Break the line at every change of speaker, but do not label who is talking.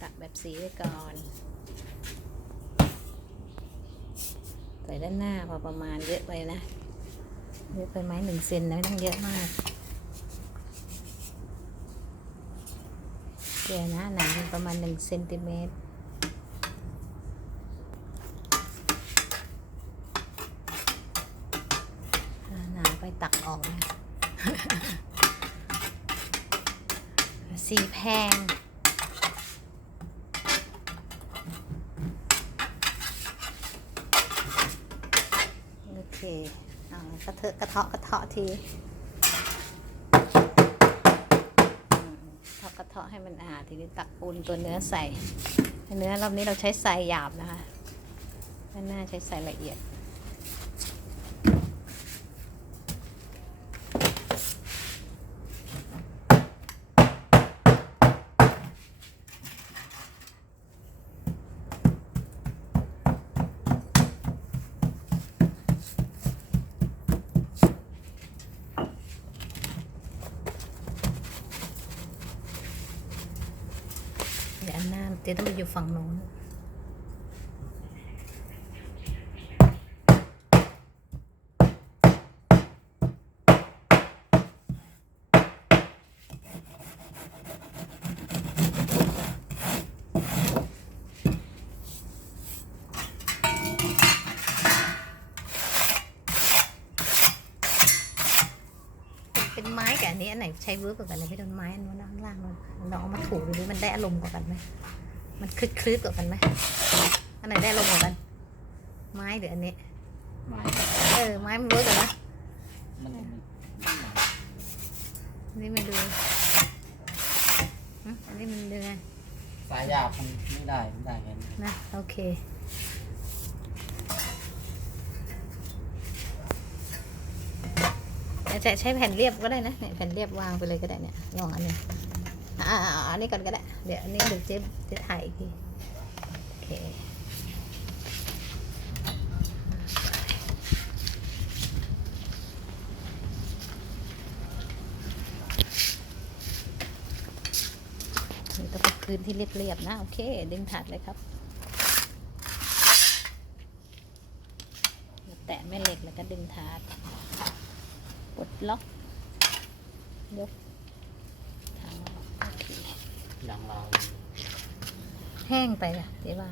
ตักแบบสีไว้ก่อน ใส่ด้านหน้าพอประมาณเยอะไปนะ เยอะไปไหมหนึ่งเซนนะไม่ต้องเยอะมากเดี๋ยนะหนาประมาณหนึ่งเซนติเมตรหนาไปตักออกนะ สีแพง โอ เคเอากระเทอะกระเทาะกระเทาะทีเทาะกระเทาะให้มันอาทีนี้ตักปูนตัวเนื้อใส่ เนื้อรอบนี้เราใช้ใส่หยาบนะคะไม่น่าใช้ใส่ละเอียด เดี๋ยวอันหน้าเจ๊ต้องไปอยู่ฝั่งโน้น ไม้กับอันนี้อันไหนใช้เวิร์กกว่ากันเลยพี่โดนไม้อันนู้นนะข้างล่างมันลองเอามาถูดูดิมันได้อารมณ์กว่ากันไหมมันคลึกคลึกกว่ากันไหมอันไหนได้อารมณ์กว่ากัน ไม้หรืออันนี้
ไม้
เออไม้มันเวิร์กกว่านะ
มันมัน
อันนี่มาดูหึอันนี้มันดูไง
สายยาวมันไม่ได้ไม่ได้กัน
นะโอเค ใช้ใช้แผ่นเรียบก็ได้นะเนี่ยแผ่นเรียบวางไปเลยก็ได้เนี่ยลองอันนี้อ่าอ่าอ่าอันนี้ก่อนก็ได้ เดี๋ยวอันนี้เดี๋ยวเจ๊เจ๊ถ่ายอีกทีโอเคต้องเป็นพื้นที่เรียบๆนะโอเค ดึงถัดเลยครับแตะแม่เหล็กแล้วก็ดึงถาด ปลดล็อกยกถังออกโอเค
ดังเรา
แห้งไปล่ะเจ๊ว่า